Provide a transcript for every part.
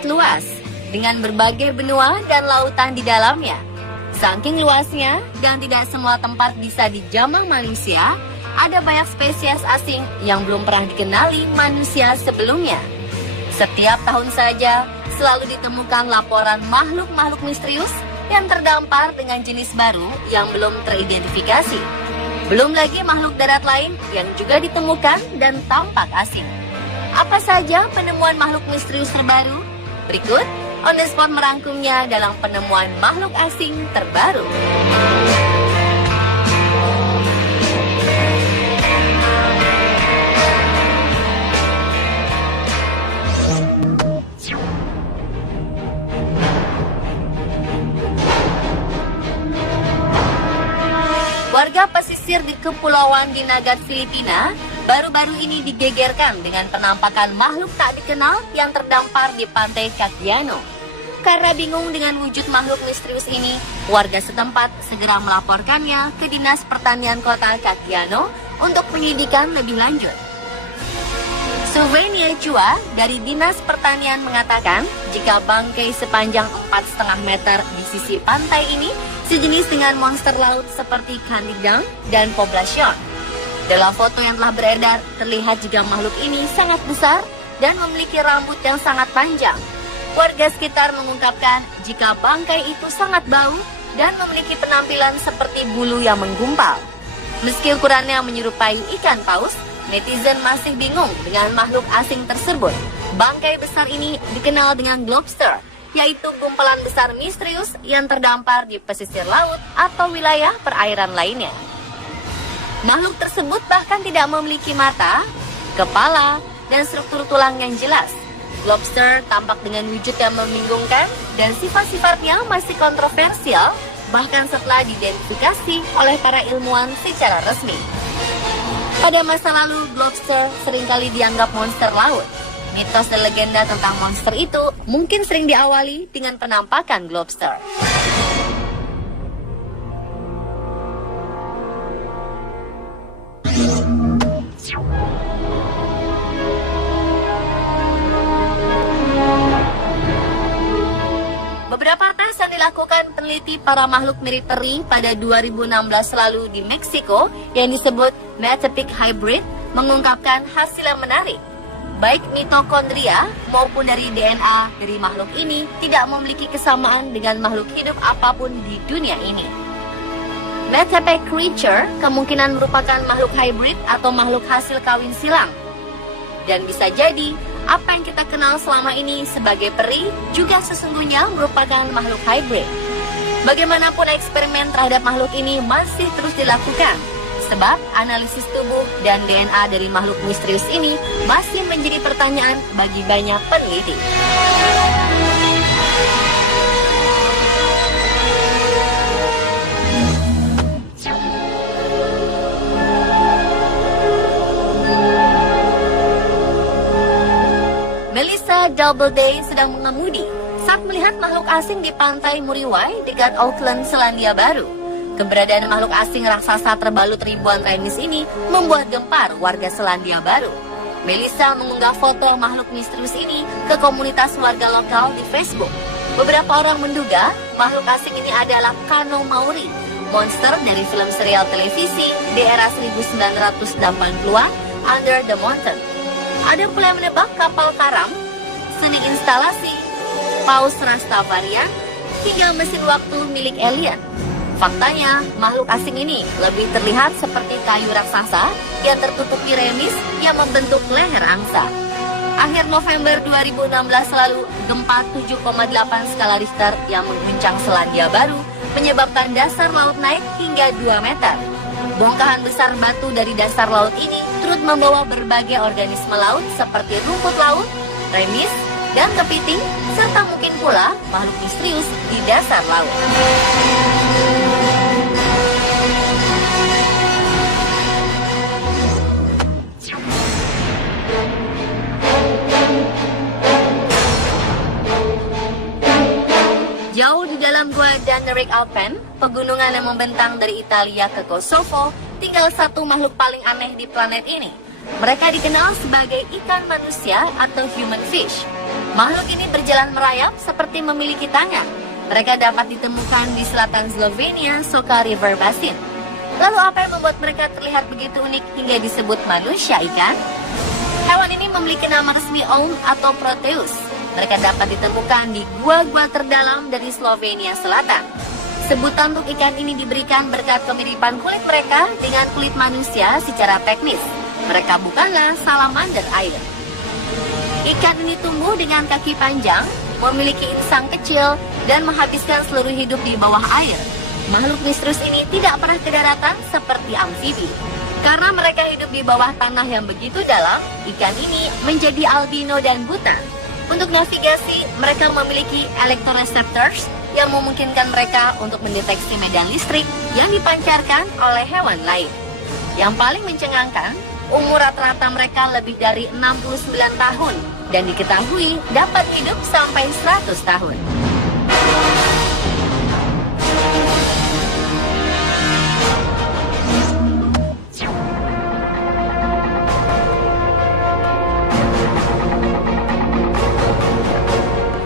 sangat luas, dengan berbagai benua dan lautan di dalamnya. Saking luasnya dan tidak semua tempat bisa dijamah manusia, ada banyak spesies asing yang belum pernah dikenali manusia sebelumnya. Setiap tahun saja, selalu ditemukan laporan makhluk-makhluk misterius yang terdampar dengan jenis baru yang belum teridentifikasi. Belum lagi makhluk darat lain yang juga ditemukan dan tampak asing. Apa saja penemuan makhluk misterius terbaru? Berikut On The Spot merangkumnya dalam penemuan makhluk asing terbaru. Warga pesisir di Kepulauan Dinagat, Filipina, baru-baru ini digegerkan dengan penampakan makhluk tak dikenal yang terdampar di pantai Cagliano. Karena bingung dengan wujud makhluk misterius ini, warga setempat segera melaporkannya ke Dinas Pertanian Kota Cagliano untuk penyidikan lebih lanjut. Sylvania Chua dari Dinas Pertanian mengatakan jika bangkai sepanjang 4,5 meter di sisi pantai ini sejenis dengan monster laut seperti Canidang dan Poblacion. Dalam foto yang telah beredar, terlihat jika makhluk ini sangat besar dan memiliki rambut yang sangat panjang. Warga sekitar mengungkapkan jika bangkai itu sangat bau dan memiliki penampilan seperti bulu yang menggumpal. Meski ukurannya menyerupai ikan paus, netizen masih bingung dengan makhluk asing tersebut. Bangkai besar ini dikenal dengan globster, yaitu gumpalan besar misterius yang terdampar di pesisir laut atau wilayah perairan lainnya. Makhluk tersebut bahkan tidak memiliki mata, kepala, dan struktur tulang yang jelas. Lobster tampak dengan wujud yang membingungkan dan sifat-sifatnya masih kontroversial bahkan setelah diidentifikasi oleh para ilmuwan secara resmi. Pada masa lalu, lobster seringkali dianggap monster laut. Mitos dan legenda tentang monster itu mungkin sering diawali dengan penampakan lobster. Beberapa tes yang dilakukan peneliti para makhluk mirip peri pada 2016 lalu di Meksiko yang disebut Metapic Hybrid mengungkapkan hasil yang menarik. Baik mitokondria maupun dari DNA dari makhluk ini tidak memiliki kesamaan dengan makhluk hidup apapun di dunia ini. Metapic creature kemungkinan merupakan makhluk hybrid atau makhluk hasil kawin silang. Dan bisa jadi apa yang kita kenal selama ini sebagai peri juga sesungguhnya merupakan makhluk hybrid. Bagaimanapun eksperimen terhadap makhluk ini masih terus dilakukan, sebab analisis tubuh dan DNA dari makhluk misterius ini masih menjadi pertanyaan bagi banyak peneliti. Melissa Doubleday sedang mengemudi saat melihat makhluk asing di pantai Muriwai dekat Auckland, Selandia Baru. Keberadaan makhluk asing raksasa terbalut ribuan remis ini membuat gempar warga Selandia Baru. Melissa mengunggah foto makhluk misterius ini ke komunitas warga lokal di Facebook. Beberapa orang menduga makhluk asing ini adalah Kano Maori, monster dari film serial televisi di era 1980-an Under the Mountain. Ada pula yang menebak kapal karam, seni instalasi, paus Rastafarian, hingga mesin waktu milik alien. Faktanya, makhluk asing ini lebih terlihat seperti kayu raksasa yang tertutupi remis yang membentuk leher angsa. Akhir November 2016 lalu, gempa 7,8 skala Richter yang mengguncang Selandia Baru menyebabkan dasar laut naik hingga 2 meter. Bongkahan besar batu dari dasar laut ini turut membawa berbagai organisme laut seperti rumput laut, remis, dan kepiting, serta mungkin pula makhluk misterius di dasar laut. Jauh di dalam gua Dannerik Alpen, pegunungan yang membentang dari Italia ke Kosovo, tinggal satu makhluk paling aneh di planet ini. Mereka dikenal sebagai ikan manusia atau human fish. Makhluk ini berjalan merayap seperti memiliki tangan. Mereka dapat ditemukan di selatan Slovenia, Soka River Basin. Lalu apa yang membuat mereka terlihat begitu unik hingga disebut manusia ikan? Hewan ini memiliki nama resmi Oum atau Proteus. Mereka dapat ditemukan di gua-gua terdalam dari Slovenia Selatan. Sebutan untuk ikan ini diberikan berkat kemiripan kulit mereka dengan kulit manusia secara teknis. Mereka bukanlah salamander air. Ikan ini tumbuh dengan kaki panjang, memiliki insang kecil, dan menghabiskan seluruh hidup di bawah air. Makhluk misterius ini tidak pernah ke daratan seperti amfibi. Karena mereka hidup di bawah tanah yang begitu dalam, ikan ini menjadi albino dan buta. Untuk navigasi, mereka memiliki electroreceptors yang memungkinkan mereka untuk mendeteksi medan listrik yang dipancarkan oleh hewan lain. Yang paling mencengangkan, umur rata-rata mereka lebih dari 69 tahun dan diketahui dapat hidup sampai 100 tahun.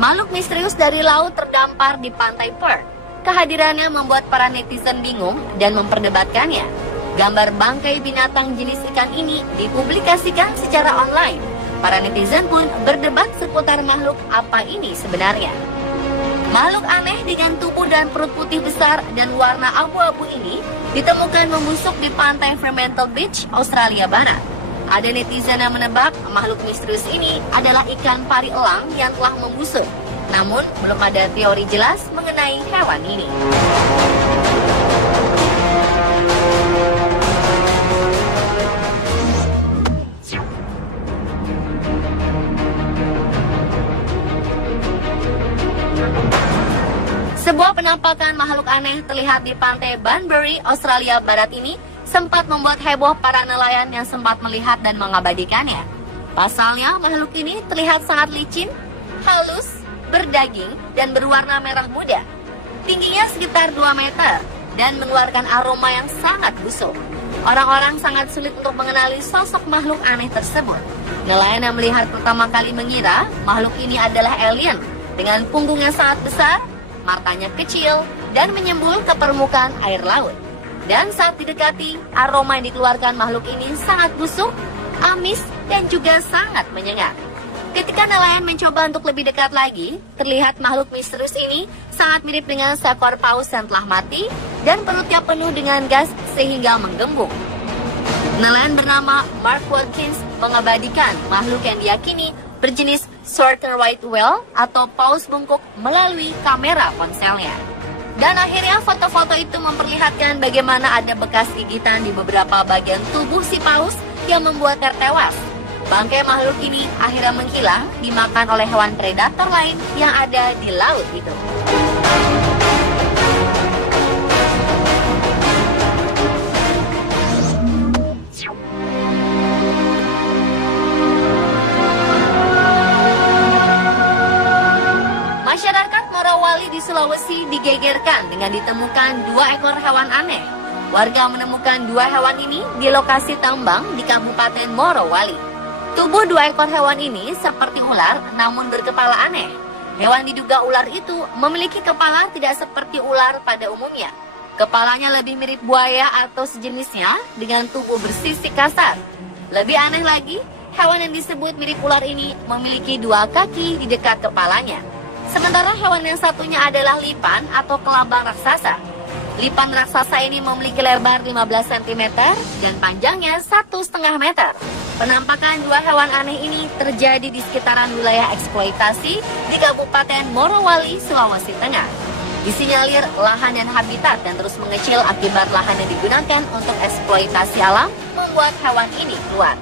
Makhluk misterius dari laut terdampar di pantai Perth. Kehadirannya membuat para netizen bingung dan memperdebatkannya. Gambar bangkai binatang jenis ikan ini dipublikasikan secara online. Para netizen pun berdebat seputar makhluk apa ini sebenarnya. Makhluk aneh dengan tubuh dan perut putih besar dan warna abu-abu ini ditemukan membusuk di pantai Fremantle Beach, Australia Barat. Ada netizen yang menebak makhluk misterius ini adalah ikan pari elang yang telah membusuk. Namun, belum ada teori jelas mengenai hewan ini. Sebuah penampakan makhluk aneh terlihat di pantai Banbury, Australia Barat ini sempat membuat heboh para nelayan yang sempat melihat dan mengabadikannya. Pasalnya, makhluk ini terlihat sangat licin, halus, berdaging, dan berwarna merah muda. Tingginya sekitar 2 meter dan mengeluarkan aroma yang sangat busuk. Orang-orang sangat sulit untuk mengenali sosok makhluk aneh tersebut. Nelayan yang melihat pertama kali mengira makhluk ini adalah alien dengan punggung yang sangat besar, matanya kecil, dan menyembul ke permukaan air laut. Dan saat didekati, aroma yang dikeluarkan makhluk ini sangat busuk, amis, dan juga sangat menyengat. Ketika nelayan mencoba untuk lebih dekat lagi, terlihat makhluk misterius ini sangat mirip dengan seekor paus yang telah mati dan perutnya penuh dengan gas sehingga menggembung. Nelayan bernama Mark Watkins mengabadikan makhluk yang diyakini berjenis Shorter White Whale atau paus bungkuk melalui kamera ponselnya. Dan akhirnya foto-foto itu memperlihatkan bagaimana ada bekas gigitan di beberapa bagian tubuh si paus yang membuatnya tewas. Bangkai makhluk ini akhirnya menghilang dimakan oleh hewan predator lain yang ada di laut itu. Masyarakat Morowali di Sulawesi digegerkan dengan ditemukan 2 ekor hewan aneh. Warga menemukan 2 hewan ini di lokasi tambang di Kabupaten Morowali. Tubuh 2 ekor hewan ini seperti ular namun berkepala aneh. Hewan diduga ular itu memiliki kepala tidak seperti ular pada umumnya. Kepalanya lebih mirip buaya atau sejenisnya dengan tubuh bersisik kasar. Lebih aneh lagi, hewan yang disebut mirip ular ini memiliki 2 kaki di dekat kepalanya. Sementara hewan yang satunya adalah lipan atau kelabang raksasa. Lipan raksasa ini memiliki lebar 15 cm dan panjangnya 1,5 meter. Penampakan 2 hewan aneh ini terjadi di sekitaran wilayah eksploitasi di Kabupaten Morowali, Sulawesi Tengah. Disinyalir lahan dan habitat dan terus mengecil akibat lahan yang digunakan untuk eksploitasi alam membuat hewan ini keluar.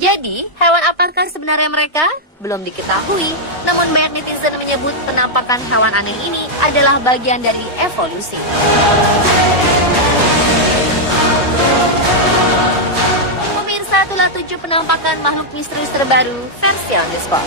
Jadi, hewan apakah sebenarnya mereka? Belum diketahui, namun banyak netizen menyebut penampakan hewan aneh ini adalah bagian dari evolusi. Pemirsa, itulah 7 penampakan makhluk misterius terbaru versi on the spot.